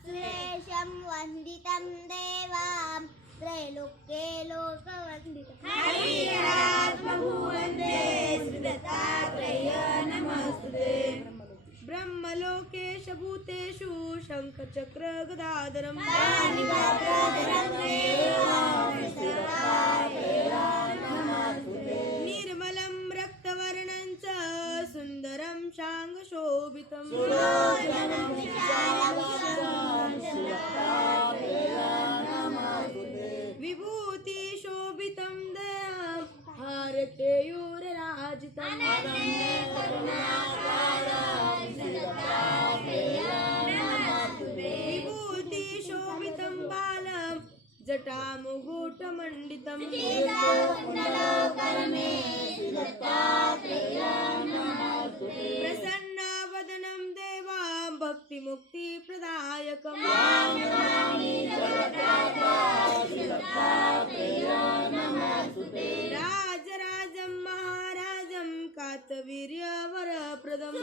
सुरेशं वन्दितं देवां त्रैलोक्ये लोकवन्दितं हरिहरात्मभुवन्दे श्रीदत्तात्रेय नमस्ते। ब्रह्मलोकेश भूतेषु शङ्खचक्र गदाधरं निर्मलं रक्तवर्णं च सुन्दरं शाङ्गशोभितं विभूतिशोभितं दयां हारकेयूरराजितं विभूतिशोभितं बालं जटामुकुटमण्डितं प्रसन्नवदनं देवां भक्तिमुक्तिप्रदायकं राजराजं महाराजं कातवीर्यवरप्रदं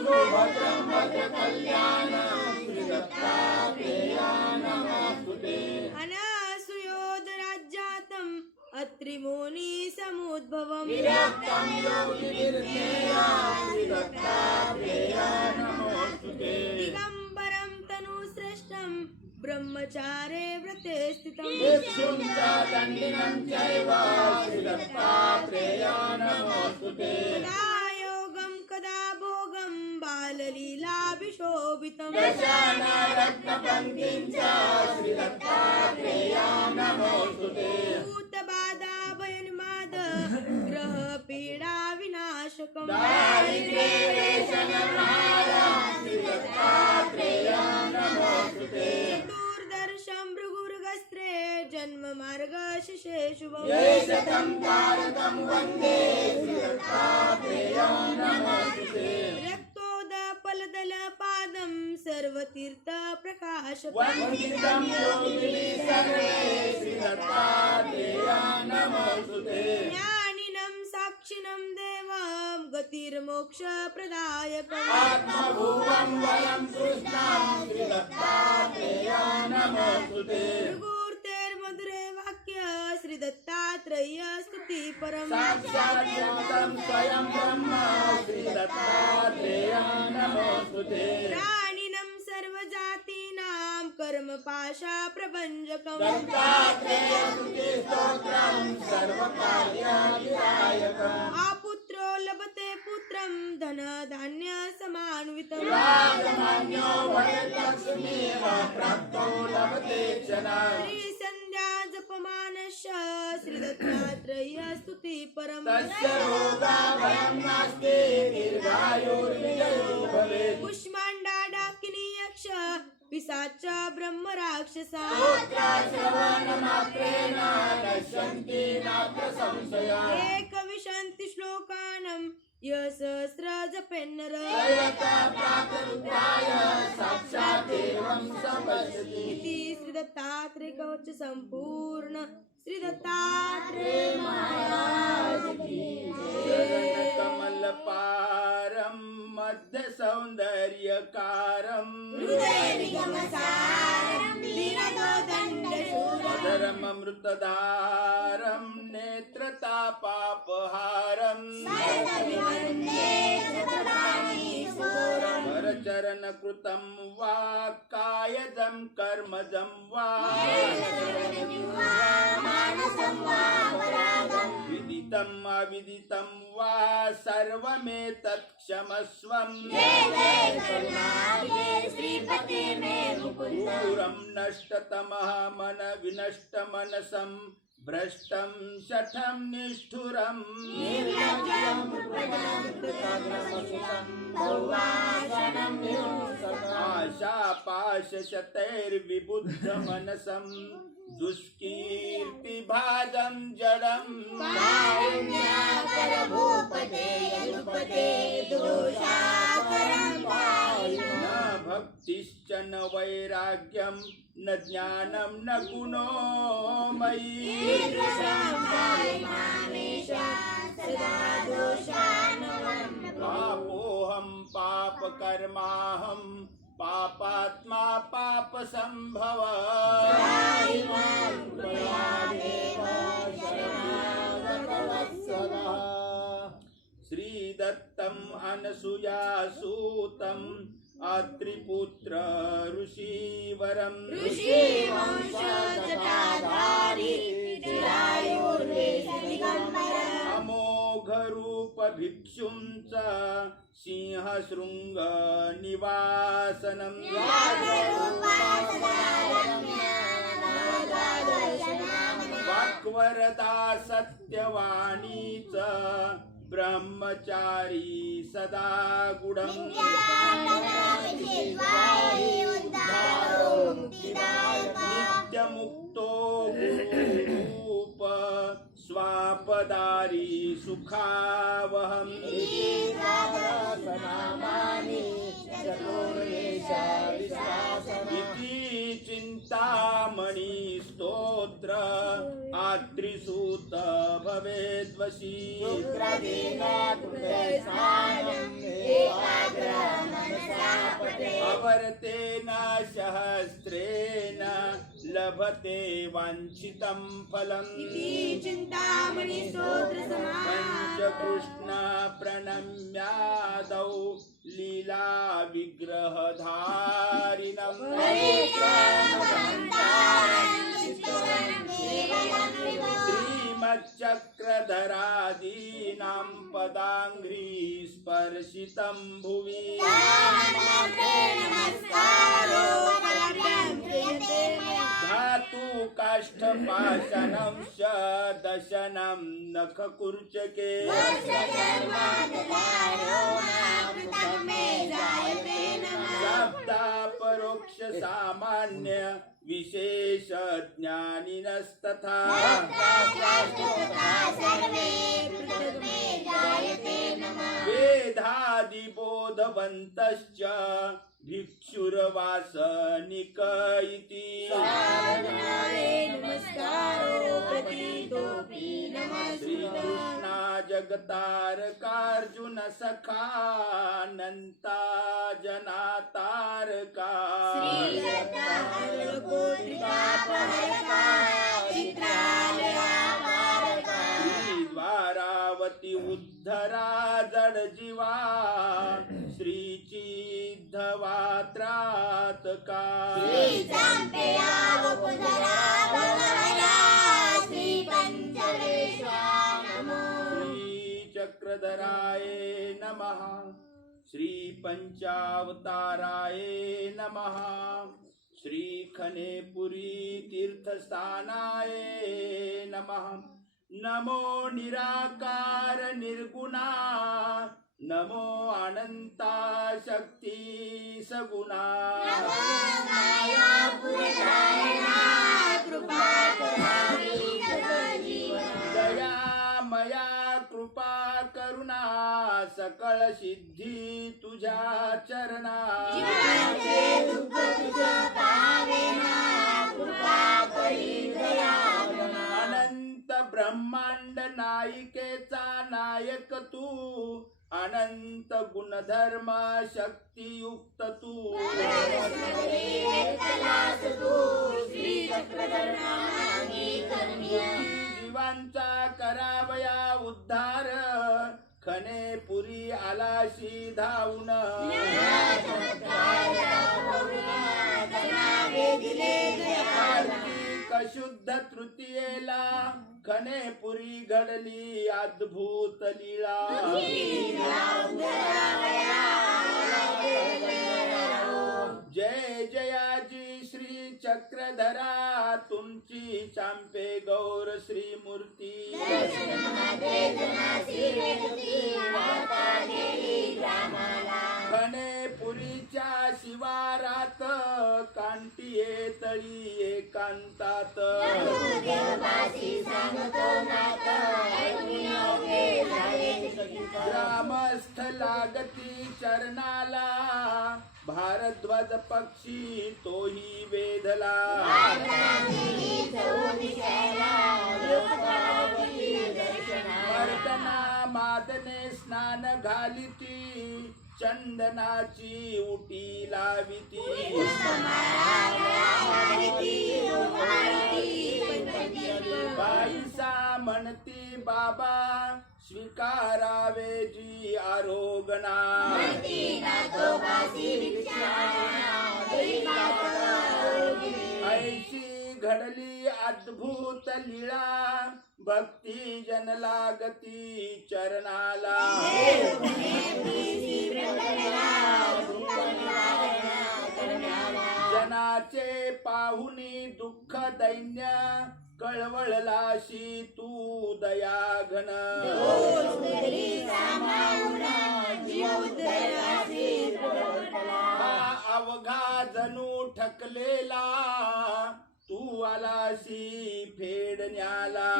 अनसूयोदराज्यातम् अत्रिमुनिसमुद्भवम् दिगम्बरं तनुश्रेष्ठं ब्रह्मचारे व्रते स्थितं कदा योगं कदा भोगं बाललीलाभिशोभितं भूतबाधाभयन्माद ग्रहपीडा विनाशकं चतुर्दर्शं भृगुर्गस्त्रे जन्म मार्ग शिशे शुभम् रक्तोदपलदलपादं सर्वतीर्थप्रकाशकम् ज्ञानिनं साक्षिणं देवं गतिर्मोक्षप्रदायकम् भृगुर्तेर्मधुरे वाक्य श्रीदत्तात्रेय स्तुतिपरम् प्राणिनं सर्वजातीनां कर्मपाशा प्रभञ्जकम् आपुत्रो लभते पुत्रं धनधान्य समान्वितम् श्रीसन्ध्या जपमानस्य श्रीदत्तात्रेय स्तुतिपरम् कुष्माण्डा डाकिनी यक्ष पिशाच ब्रह्म राक्षसा एकविंशति श्लोकानं सहस्र जपेन्नर इति श्रीदत्तात्रेय कवच संपूर्ण श्रीदत्तात्रेय महाराज की जय। कमलपारं मध्य सौंदर्यकारं धर्ममृतधारं नेत्रतापापहारं वरचरणकृतं वा कायजं कर्मजं वा विदितम् अविदितं वा सर्वमेतत् क्षमस्वम् पूरं नष्टतमः मन विनष्टमनसं भ्रष्टं शठं निष्ठुरम् आशापाशशतैर्विबुद्धमनसं दुष्कीर्तिभाजं जडम् न भक्तिश्च न वैराग्यं न ज्ञानं न गुणो मयि पापकर्माहं पापात्मा पापसंभव श्रीदत्तम् अनसूयासूतम् अत्रिपुत्र ऋषिवरम् अमोघरूप भिक्षुं च सिंहशृङ्ग निवासनम् वाक्वरदा सत्यवाणी च ब्रह्मचारी सदा गुडम् नित्यमुक्तो गुरुरूप स्वापदारी सुखावहम् इति चिन्तामणि स्तोत्र आत्रिसूत भवेद्वशी अवर्तेन सहस्रेण लभते वाञ्छितं फलम् चिन्तामणि स्तोत्र पञ्चकृष्ण प्रणम्यादौ लीला विग्रहधारिणम् श्रीमच्चक्रधरादीनां पदाङ्घ्रि स्पर्शितं भुवि धातु काष्ठपाशनं च दशनं नखकुर्चके शब्दापरोक्ष सामान्य विशेष ज्ञानिनस्तथा वेदादिबोधवन्तश्च भिक्षुर्वासनिक इति श्रीकृष्णा जगतारकार्जुन सखानन्ता जनातारका श्रीद्वारावती उद्धरा जडजीवा श्रीचिद्धवात्रातका श्रीचक्रधराय नमः श्रीपञ्चावताराय नमः श्रीखनेपुरी तीर्थस्थानाय नमः नमो निराकार निर्गुणा नमो अनंता शक्ति सगुणा दया मया कृपा करुणा सकळ सिद्धी तुझ्या चरणा अनंत ब्रह्मांड नायिकेचा नायक तू अनंत गुणधर्म शक्तियुक्त तू जीवांचा करावया उद्धार खनेपुरी आलाशी धावून कार्तिक शुद्ध तृतीयेला खनेपुरी घडली अद्भुत लीळा जय जयाजी श्री चक्रधरा तुमची चांपे गौर श्री मूर्ती खनेपुरीच्या शिवारात कांटिये तळी एकांतात ग्रामस्थ लागती चरणाला भारद्वाज पक्षी तोही वेधला मर्दना मादने स्नान घालिती चंदनाची उटी लाविती बाईसा म्हणती बाबा स्वीकारावे जी आरोगणा ऐशी घडली अद्भुत लीळा भक्ती जन लागती चरणाला जनाचे पाहुनी दुःख दैन्य कळवळलाशी तू दयाघन हा अवघा जणू ठकलेला तू आलाशी फेडण्याला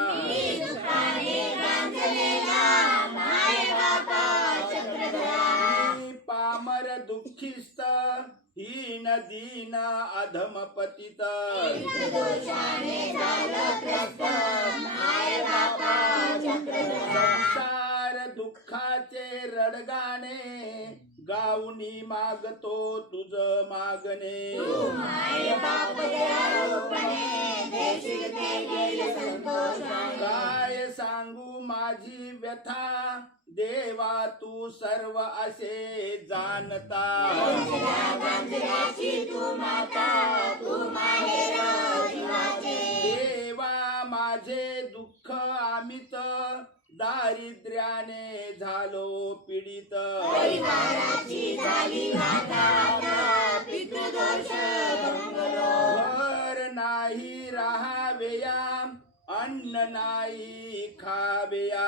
मी पामर दुःखिस्त ही नदीन अधम पतित संसार दुःखाचे रडगाणे गाऊनी मागतो तुझ मागणे काय सांगू माझी व्यथा देवा तू सर्व असे जाणता देवा माझे दुःख आमित दारिद्र्याने झालो पीडित घर नाही राहावेया अन्न नाही खावेया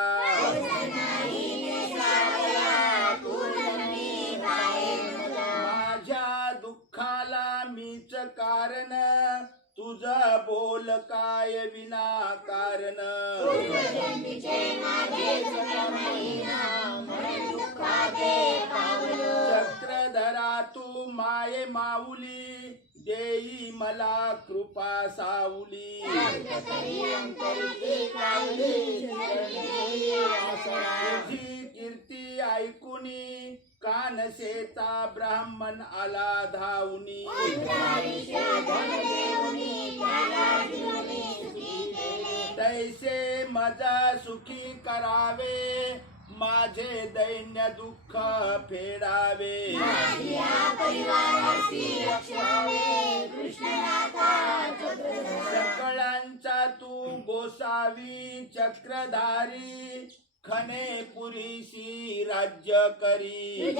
माझ्या दुःखाला मीच कारण तुझ बोल काय विना कारण चक्रधरा तू माये माऊली देई मला कृपा सावली तुझी कीर्ती ऐकुनी कानसेचा ब्राह्मण आला धावनी तैसे मजा सुखी करावे माझे दैन्य दुःख फेडावे सकळांचा तू गोसावी चक्रधारी खने पुरीशी राज्य करी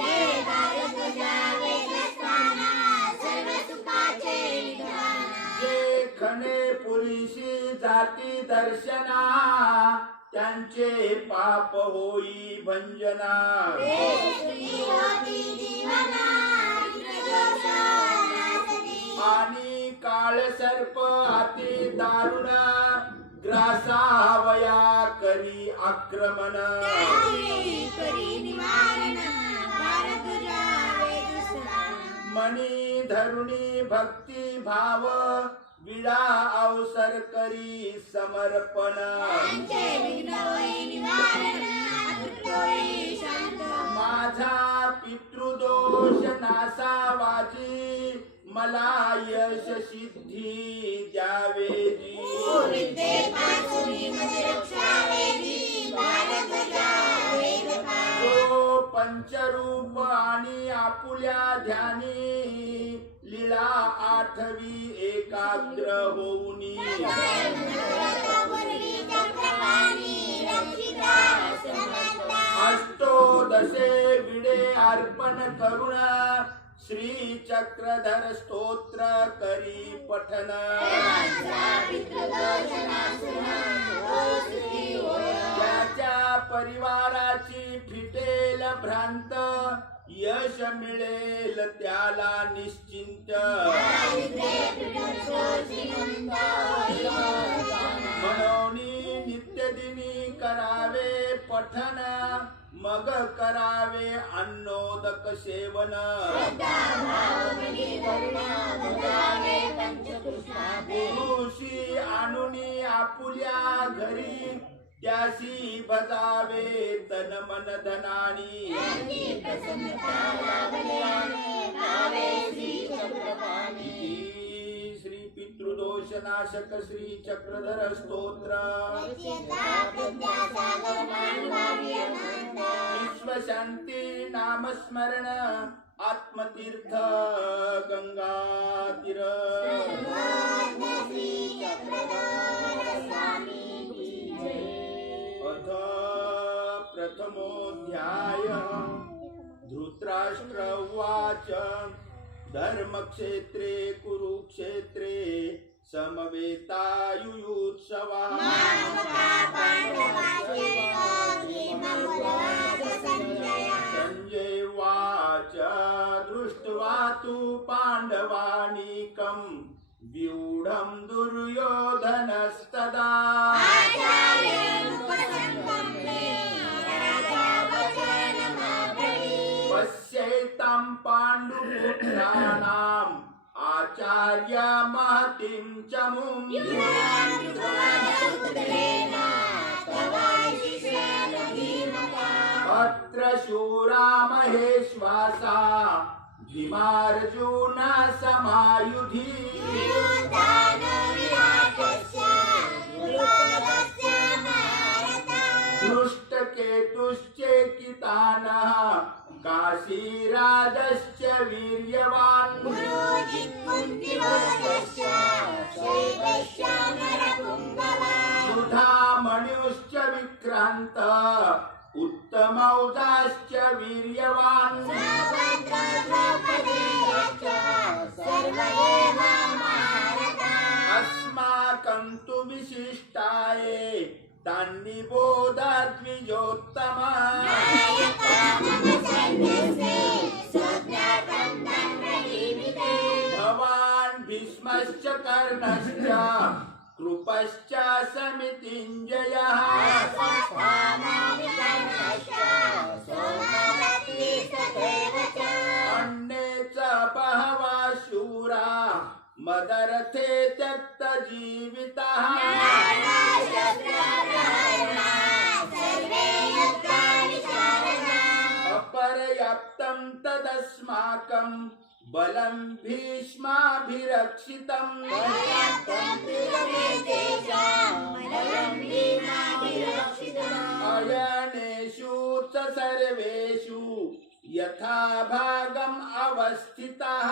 जे खने पुरीशी जाती दर्शना त्यांचे पाप होई भंजना आणि काळ सर्प हाती दारुण ग्रासावया करी आक्रमण मणी धरुणी भक्ती भाव विडा अवसर करी समर्पण माझा पितृदोष नासावाची मला यश सिद्धी द्यावे तो पंचरूप आणि आपुल्या ध्यानी लीला आठवी एकाग्र होऊनी अष्टोदशे विडे अर्पण करुण श्री चक्रधर स्तोत्र करी पठन त्याच्या परिवाराची फिटेल भ्रांत यश मिळेल त्याला निश्चिंत म्हणून नित्यदिनी करावे पठन मग करावे अन्नोदक सेवन पुरुषी आणुनी आपुल्या घरी त्यासी भजावे तन मन धनानी श्री पितृदोष नाशक श्री चक्रधर स्तोत्र विश्व शांती नाम स्मरण आत्मतीर्थ गंगा तीर अथ प्रथमोऽध्याय धृतराष्ट्र उवाच धर्मक्षेत्रे कुरुक्षेत्रे समवेतायुयुत्सवा संजय उवाच दृष्ट्वा तु पाण्डवानीकं व्यूढं दुर्योधनस्तदा पश्येतां पाण्डुपुत्राणाम् आचार्य महतीं चमुं अत्र शूरा महेश्वासा भीमार्जुन समायुधि दृष्टकेतुश्चेकितानः काशीराजश्च वीर्यवान् सुधामणिश्च विक्रान्त उत्तमौजाश्च वीर्यवान् अस्माकं तु विशिष्टाये तान्निबोध द्विजोत्तमा भवान् भीष्मश्च कर्णश्च कृपश्च समितिञ्जयः अन्ये च बहवः शूरा मदरथे त्यक्तजीविताः अपर्याप्तं तदस्माकं बलं भीष्माभिरक्षितम् अयनेषु च सर्वेषु यथा भागम् अवस्थितः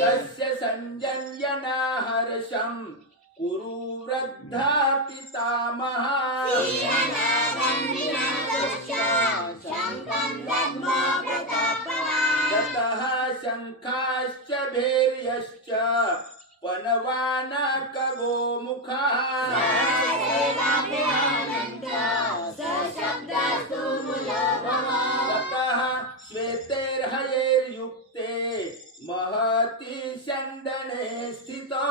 तस्य संजन्यना हर्षं कुरु वृद्धा पितामहः ततः शङ्खाश्च भैर्यश्च पनवानकगोमुखः ततः श्वेतैर्हयैर्युक्ते महति चन्दने स्थितौ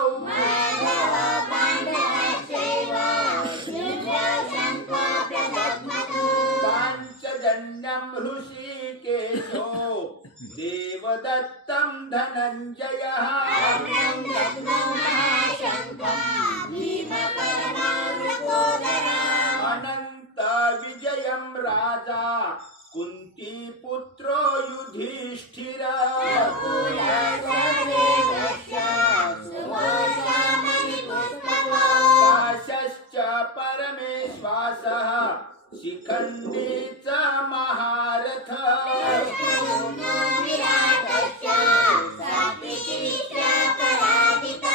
पाञ्चजन्यं ऋषिकेशो देवदत्तं धनञ्जयः अनन्त विजयं राजा कुन्तीपुत्रो युधिष्ठिरः काशश्च परमेश्वासः शिखण्डी च महारथः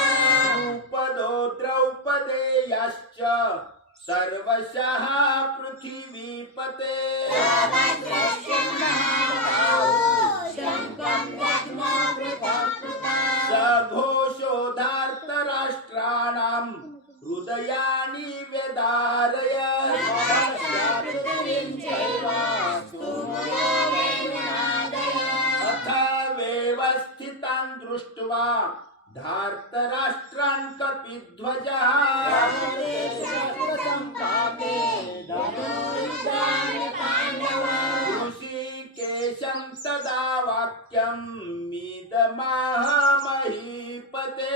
द्रुपदो द्रौपदेयश्च सर्वशः पृथिवीपते सघोषोधार्तराष्ट्राणां हृदयानि व्यदारय अथ व्यवस्थितान् दृष्ट्वा धार्तराष्ट्रान् कपिध्वजः ऋषिकेशं तदा वाक्यं मीदमाह महीपते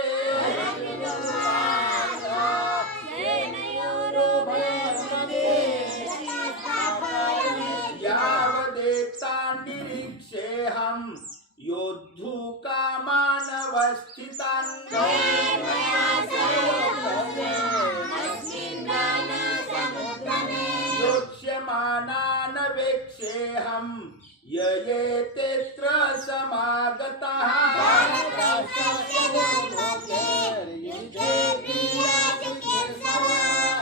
सर्वेक्षेऽहं ययेतेऽत्र समागतः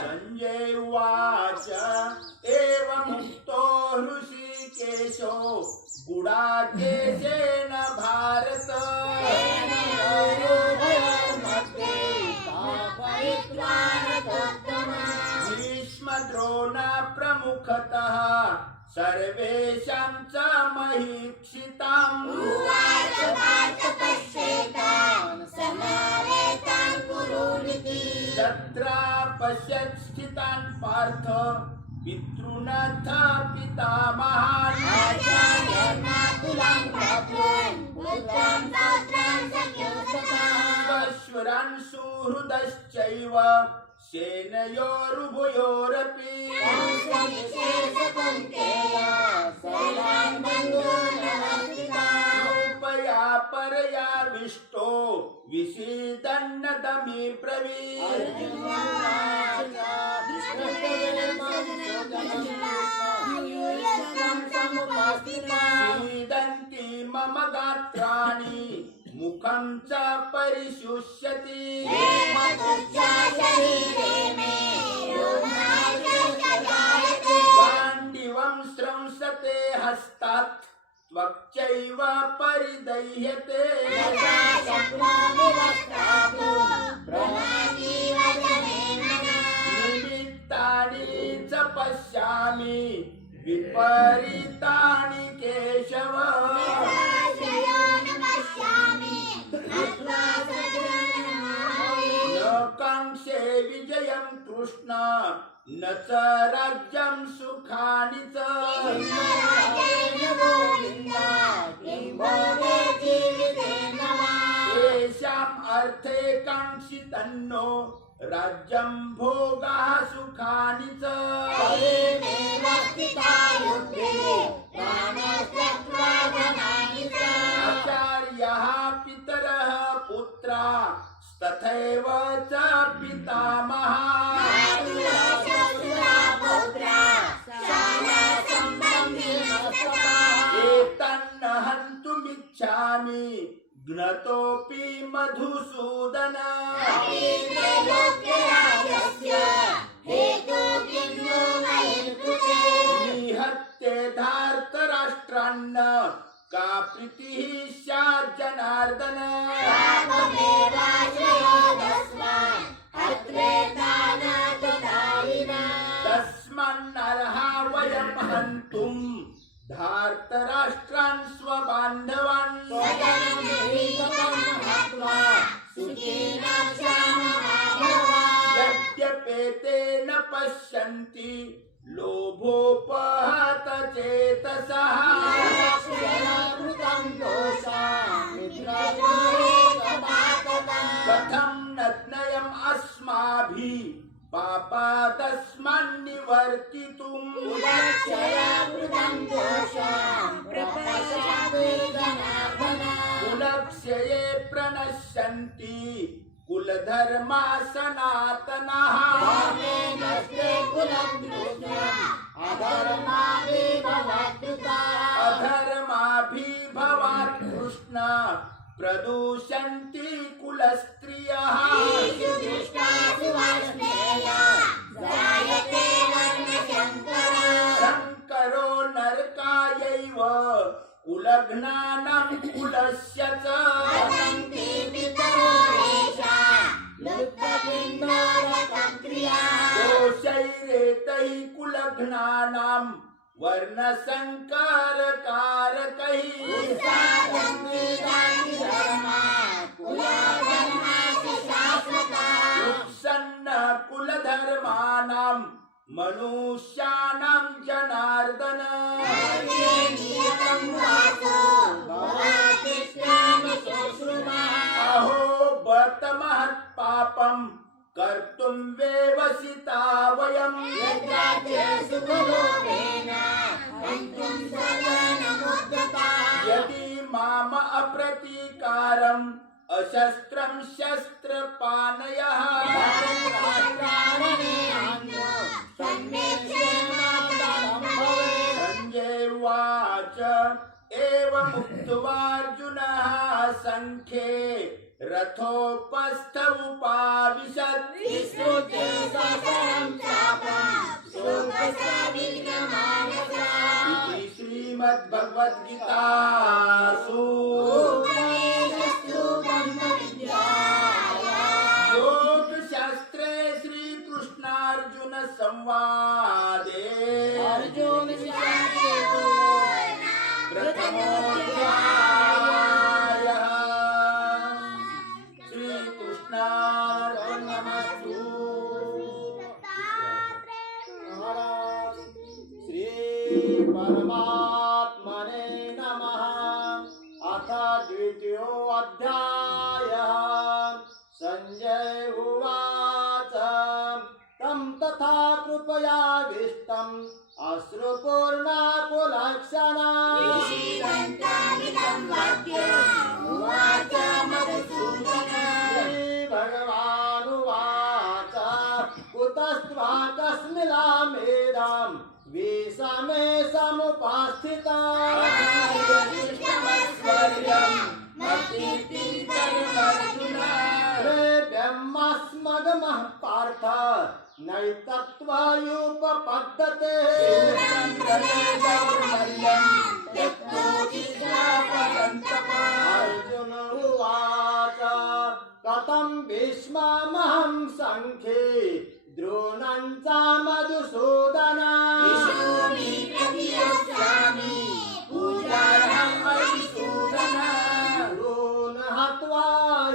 संजय उवाच एवमुक्तो हृषीकेशो गुडाकेशेन भारत भीष्मद्रोण प्रमुखतः सर्वेषां च महीक्षिताम् तत्रा पश्यत् स्थितान् पार्थ पितॄनथ पितामहान् श्वशुरान् सुहृदश्चैव सेनयोरुभयोरपि कृपया परयाविष्टो विषीदन्नदमी ब्रवीत् सीदन्ति मम गात्राणि मुखं च परिशुष्यति गाण्डीवं स्रंसते हस्तात् त्वक्चैव परिदह्यते निमित्तानि च पश्यामि विपरीतानि केशव न काङ्क्षे विजयं कृष्ण न च राज्यं सुखानि च येषाम् अर्थे काङ्क्षितन्नो राज्यं भोगाः सुखानि च आचार्याः पितरः पुत्रा तथैव च पितामहाः एतन्न हन्तुमिच्छामि ज्ञतोऽपि मधुसूदन निहत्ते धार्तराष्ट्रान्न का प्रीतिः स्यात् जनार्दन तस्मान्नर्हा वयं हन्तुं धार्तराष्ट्रान् स्वबान्धवान् यद्यपेते न पश्यन्ति लोभोपहत चेतसः कथं न ज्ञेयम् अस्माभिः पापादस्मान्निवर्तितुम् कुलक्षये प्रणश्यन्ति कुलधर्मा सनातनः अधर्माभिभवात् कृष्ण प्रदूषन्ति कुलस्त्रियः शङ्करो नरकायैव कुलघ्नानां कुलस्य च दोषैरेतैः कुलघ्नानां वर्णसङ्कारकारकैः कुलधर्माणां मनुष्याणां जनार्दन अहो बत महत्पापं कर्तुं वेवसिता वयम् यदि माम अप्रतीकारम् अशस्त्रं शस्त्रपाणयः एवमुक्त्वार्जुनः सङ्ख्ये रथोपस्थ उपाविशत् विस्तृत्य सहस्रं चापं शोकसविघ्नमानसा इति श्रीमद्भगवद्गीतासु उपनिषत्सु ब्रह्मविद्यायां योगशास्त्रे श्रीकृष्णार्जुन संवादे अर्जुनशास्त्रे प्रथमोऽध्यायः श्रीकृष्णार्पणमस्तु। श्री परमात्मने नमः। अथ द्वितीयोऽध्यायः। संजय उवाच तं तथा कृपयाविष्टम् अश्रुपूर्णाकुलक्षणा विषीदन्तमिदं वाक्यम् उवाच मधुसूदनः श्रीभगवानुवाच कुतस्त्वाकस्मिलामेदम् विषमे समुपस्थिता ब्रह्मस्मगमः पार्थ नैतत्त्वायुपपद्यते अर्जुन उवाच कथं भीष्ममहं सङ्ख्ये द्रोणं च मधुसूदन द्रोण हत्वा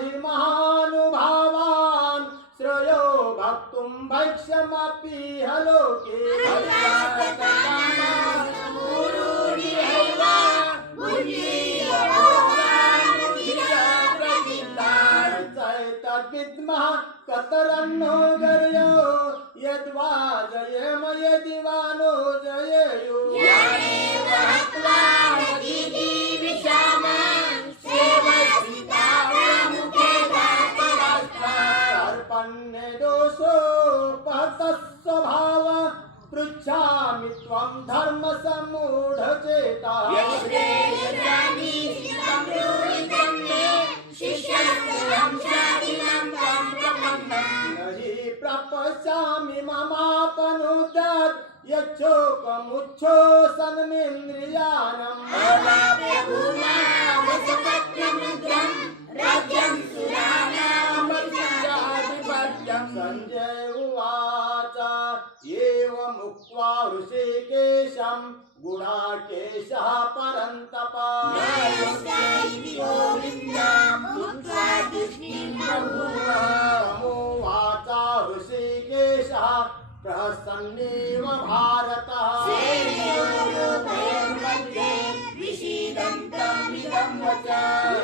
हि महानुभावान् श्रेयो भक्तुं भैक्षमपि हलोके तद्विद्मः कतरन्नो गर्यो यद्वा जयेम यदि वा नो जयेयु अर्पण्ये दोषोपहतः स्वभाव पृच्छामि त्वं धर्मसम्मूढचेता नहि प्रपश्यामि ममापनुद्यात् यच्छोकमुच्छोषणमिन्द्रियाणम् संजय उवाच एवमुक्त्वा ऋषिकेशं गुडाकेशः परन्तप तमुवाच ऋषिकेशः प्रहसन्नेव भारतः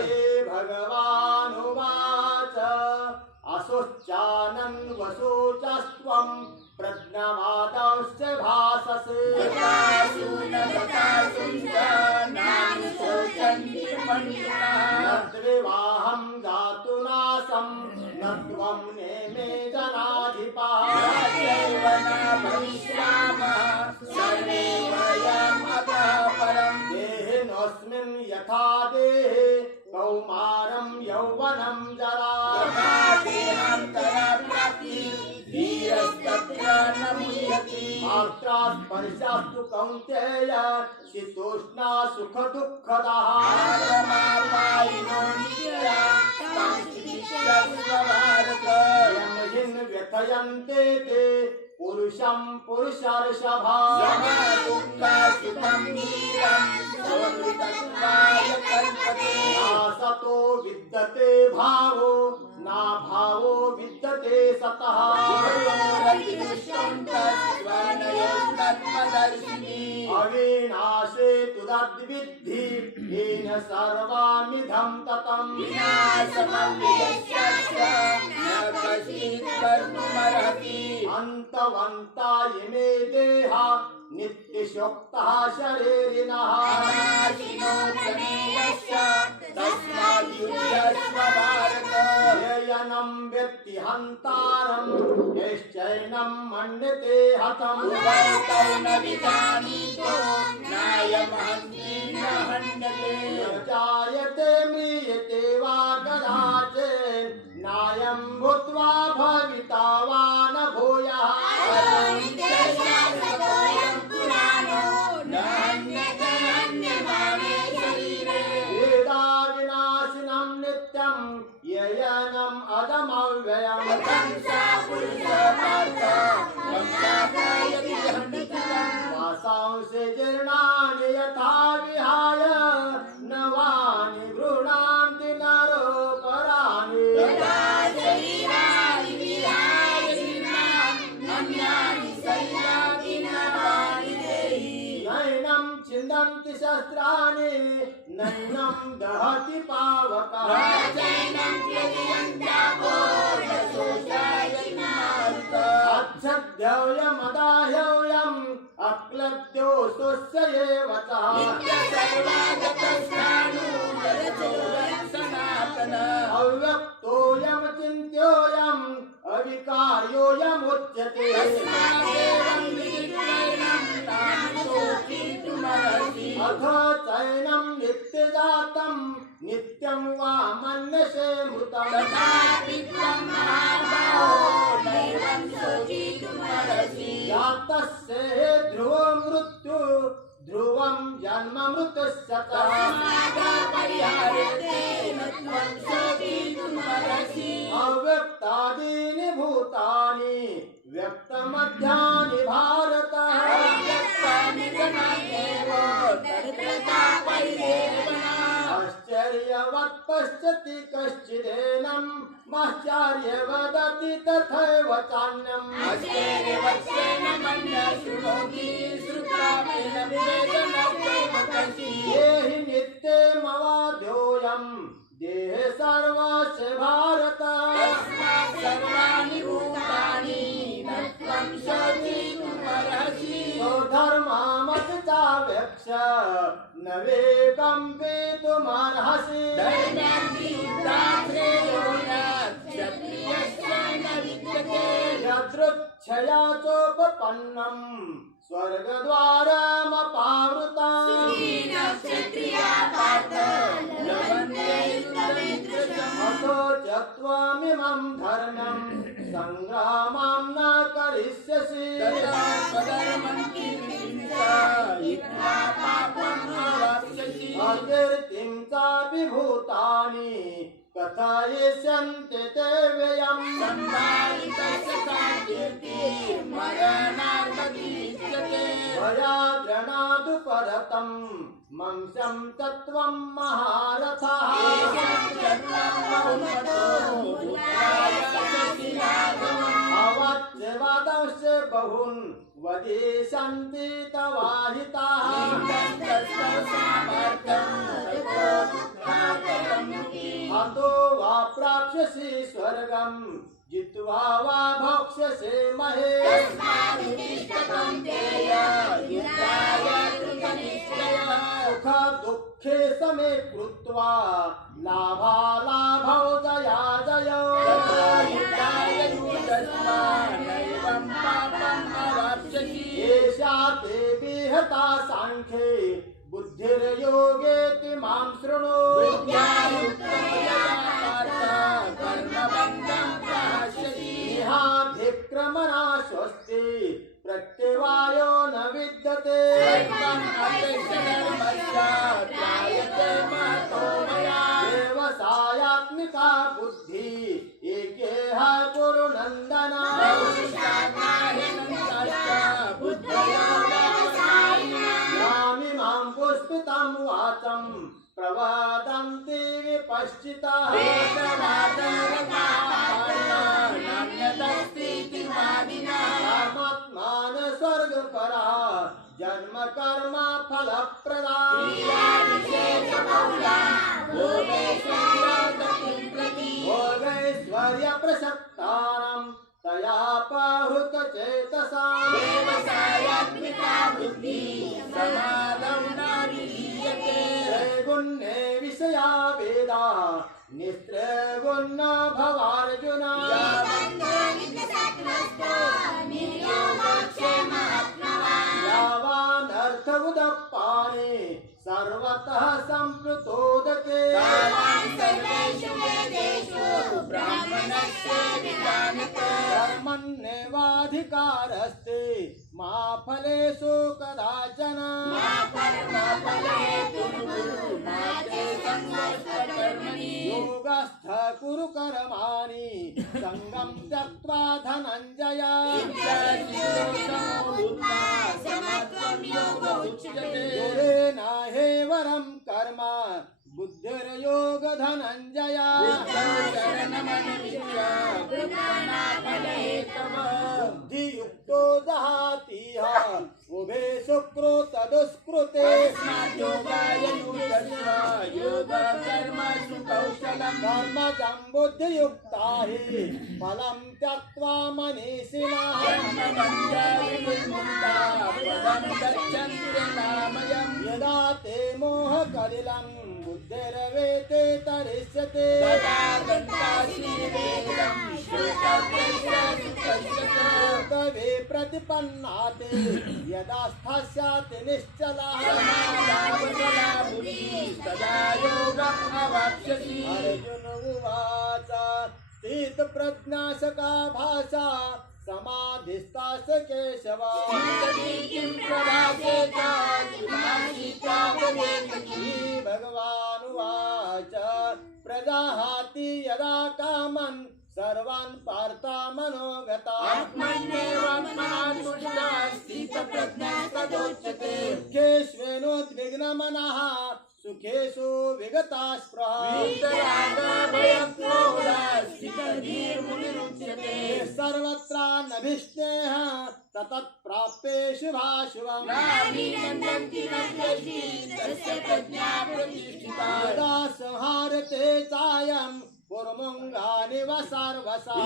हे भगवानुवाच असोश्चानन् वसोचस्त्वं प्रज्ञावादांश्च भाससे नद्विवाहं जातुनासं न त्वं नेमे जनाधिपः देहिनोऽस्मिन् यथा देहे कौमारं यौवनं जरा मात्रा स्पर्शास्तु कौन्तेय शीतोष्णा सुखदुःखदः यमहिन् व्यथयन्ते ते पुरुषं पुरुषर्षभा सतो विद्यते भावो ना भावो विद्यते सतः अविनाशे तु तद्विद्धि येन सर्वामिदं ततम् अन्तवन्ता इमे देहा नित्यशोक्तः शरीरिणः ययनं व्यक्ति हन्तारं यश्चैनं मन्यते हतम् हन्यते न जायते म्रियते वा कदाचित् नायं भूत्वा भविता वा न भूयः नित्यशाश्वतोऽयं पुराणो न हन्यते हन्यमाने शरीरे वेदा विनाशिनं नित्यं ययनम् अजमव्ययम् कथं सा पुरुषो पार्थ वंशादयति हन्यतिकम् वासांसि जीर्णानि यथा विहाय नवानि गृह्णान्ति नरोपराणि यथा शरीराणि विहाय जीर्णानि अन्यानि शरीराणि नवानि देहि नैनं छिन्दन्ति शस्त्राणि नैनं दहति पावकः राजैनं त्यजन्त्यापो न शोषयति मारुतः अच्छद्यव्यमदाह्यव्यम् अक्लद्यो स्वस्य एव च नित्यसर्वागतस्थाणुरजोऽयं सनातनः अव्यक्तोऽयमचिन्त्योऽयम् अविकार्योऽयमुच्यते तस्मादेवं विदित्वैनं नानुशोचितुमर्हसि अथ चैनं नित्यजातं नित्यं वा मन्यसे मृतम् तथापि त्वं महाबाहो नैवं शोचितुमर्हसि जातस्य ध्रुवो मृत्यु ध्रुवं जन्म मृतस्य च तस्मादपरिहार्यते न त्वं शोचितुमर्हसि अव्यक्तादीनि भूतानि व्यक्तमध्यानि भारत अव्यक्तानि गणान्येव तत्र तापरिदेवना आश्चर्यवत् पश्यति कश्चिदेनं माश्चर्य वदति तथैव चान्यम् आश्चर्यवत्सेन मन्यः शृणोति श्रुत्वापि वेद न चैव कश्चित् ये हि नित्यमवाद्योऽयम् देहे सर्वस्य भारत तस्मात् सर्वाणि भूतानि न त्वं शोचितुमर्हसि स्वधर्मामपि चावेक्ष्य न वेकम्पेतुमर्हसि दैन्यान्ति युद्धाश्रेयो न क्षत्रियस्य न विद्यते यदृच्छया चोपपन्नम् स्वर्गद्वारमपावृतम् सुखिनः क्षत्रिया पार्थ लभन्ते युद्धमिदृशम् अतो च त्वमिमं धर्म्यं सङ्ग्रामं न करिष्यसि तदा स्वधर्मं कीर्तिं हित्वा पापम् अवाप्स्यसि अकीर्तिं चापि भूतानि कथयिष्यन्ति ते व्ययम् सम्भावितस्य का कीर्तिर्मरणार्थमीच्यते भयाद्रणादु परतं मंशं तत्त्वं महारथः अवत्यवादंश्च बहून् वदिष्यन्ति तवाहिताः हतो वा प्राप्स्यसि स्वर्गम् जित्वा वा भोक्ष्यसे महेश सुख दुःखे समे कृत्वा लाभालाभौ जया जयौ एषा ते विहता साङ्ख्ये बुद्धिर्योगेति मां शृणु इहाभिक्रमणा स्वस्ति प्रत्यवायो न विद्यते व्यवसायात्मिका बुद्धि एकेह कुरु नन्दन यामिमां पुष्पितं वाचं प्रवदन्ति विपश्चिताः कामात्मान स्वर्गपरा जन्म कर्म फलप्रदा भोगैश्वर्य प्रसक्तानां तया पाहृत चेतसाम् त्रैगुण्ये विषया वेदा निस्त्रैगुण्य भवार्जुन यावानर्थमुदप्पानि सर्वतः माफलेषु कदाचन योगस्थ कुरु कर्माणि सङ्गं त्यक्त्वा धनञ्जय योगेन हे वरं कर्म बुद्धिर्योग धनञ्जय बुद्धियुक्तो दहातीह उभे सुकृत दुष्कृते कर्मजं बुद्धियुक्ता हि फलं त्यक्त्वा मनीषिणः यदा ते मोहकलिलं बुद्धिर्वेते तरिष्यते तवे प्रतिपन्नाते यदा स्थास्याति निश्चलः अर्जुन उवाच स्थितप्रज्ञाशका भाषा समाधिस्तास्य केशव भगवानुवाच प्रजाहाति यदा कामन् सर्वान् पार्था मनोगतान् दुःखेष्वेनोद्विग्नमनः सुखेषु विगता स्पृहा सर्वत्र नभिष्णेः ततत् प्राप्ते शुभाशुभम् यदा संहारते चायं कुर्मुङ्गानिव सर्वशः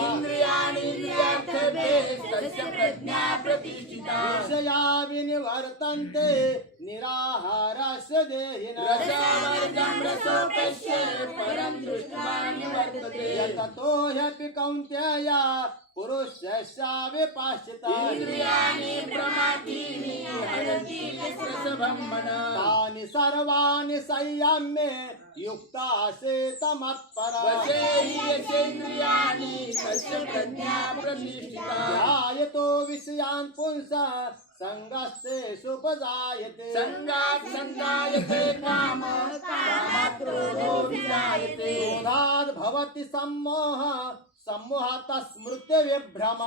विषया विनिवर्तन्ते निराहारस्य देहिनः यततो ह्यपि कौन्तेय पुरुषस्य विपाश्चितः तानि सर्वाणि संयम्य युक्तासेत मत्परः ध्यायतो विषयान् पुंसः संगस्ते सुपजायते क्रोधाद् भवति सम्मोह सम्मोहतः स्मृति विभ्रम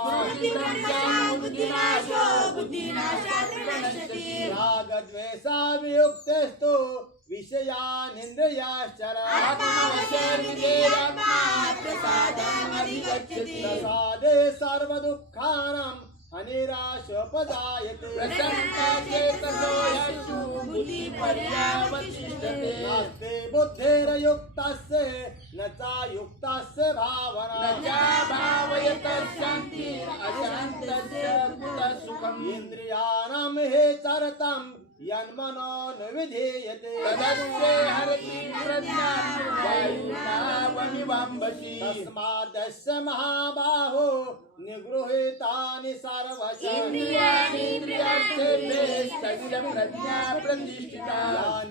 रागद्वेषावियुक्तेस्तु प्रसादे सर्वदुःखानां हनिराशोपजायते नास्ति बुद्धिर्युक्तस्य न च युक्तस्य भावना इन्द्रियाणां हि चरतं यन्मनो न विधीयते तस्मादस्य महाबाहो निगृहीतानि सर्वशः या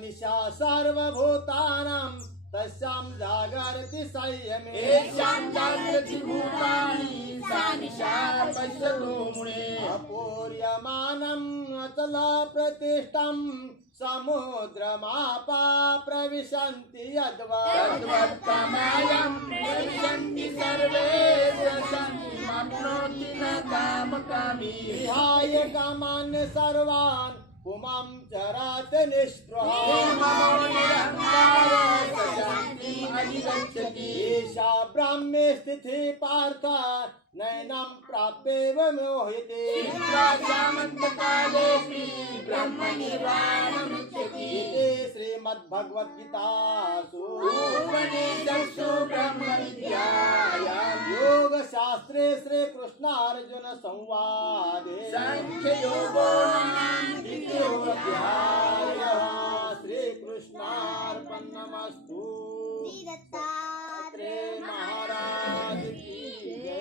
निशा सर्वभूतानां तस्यां जागर्ति संयमे अपूर्यमानम् अचल प्रतिष्ठं समुद्रमापा प्रविशन्ति यद्वत् विहाय कामान् सर्वान् पुमां चरात् निःस्पृहा ब्राह्मे स्थिते पार्थ नैनं प्राप्येव मोहिते इति श्रीमद्भगवद्गीतासु योगशास्त्रे श्रीकृष्णार्जुन संवादे श्रीकृष्णार्पणमस्तु। श्री दत्तात्रेय महाराज की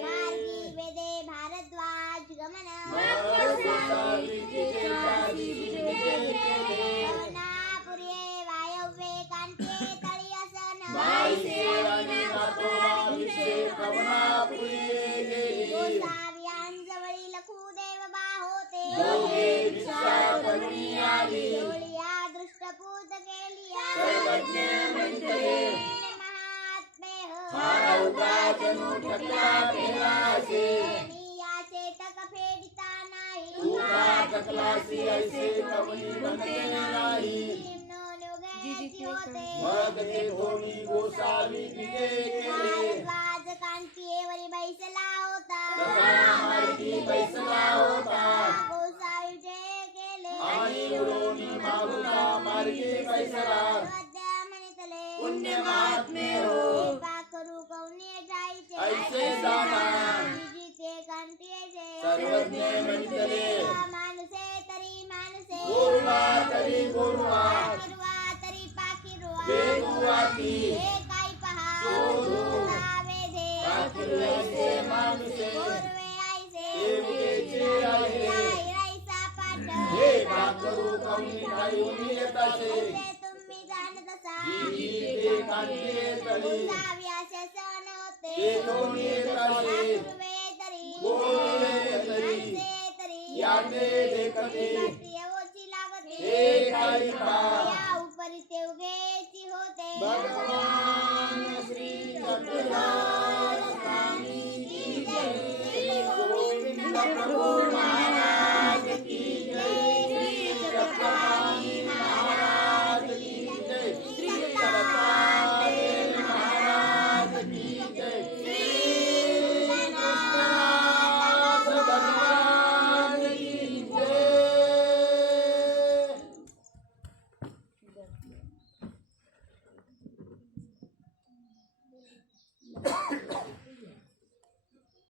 मार्गी वेदे भारद्वाज गमन पुर्ये वायव्ये कांते तळियसन गोसाव्यांजवळी लखू देव बाहोते आली डोळिया दृष्टपूत केलिया सर्वज्ञ म्हणतले महात्मे हा अवघा जणू ठकला फेरासे या चेतक फेडिता नाही तू का टकलासी ऐसे कवनी बनते नाही जीजिते होते मग ते धोनी गोसावी विजय केले वाज कांतीवरी बैसला होता तसा माहिती बैसला होता गोसावी जय केले आणि उडोनी मागुना मार्गी बैसला सध्या म्हणतले पुण्य महात्मे हो करू कौने जायचे ऐसे जाना जीजिते कांतीचे सर्वज्ञ म्हणतले माणसे तरी माणसे गोरुवा तरी गोरुवा पाखिरवा तरी पाखिरवा वेदुवाती हे काय पहा शोधू. वेधे पाखिरू ऐसे माणुसे गोरवे आयसे देवतेचे आहे राईचा पाठ हे पाखरू कवनी खाऊन येतासे असे तुम्ही जाणत असा जी ते कांते तली उसाव्याचे सण होते ते दोन्ही येतासे पाखरुवे तरी गोरुवे तरी माणसे तरी याने देख